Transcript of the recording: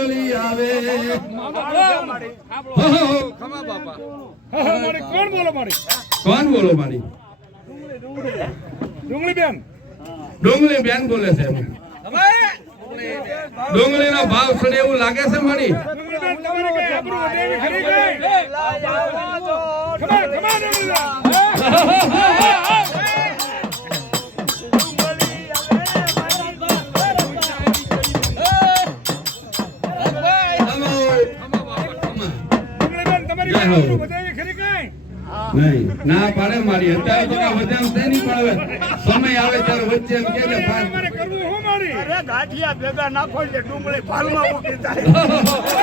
ડુંગળી આવે. કોણ બોલો મારી કોણ બોલો મારી ડુંગળી બેન ડુંગળી બેન બોલે છે ડુંગળી નો ભાવ સડે એવું લાગે છે મારી ખરી નહીં ના પાડે મારી. અત્યારે નહીં પણ સમય આવે ત્યારે વચ્ચે એમ કે અરે ગાંઠિયા ભેગા નાખો એટલે ડુંગળી મૂકી જાય.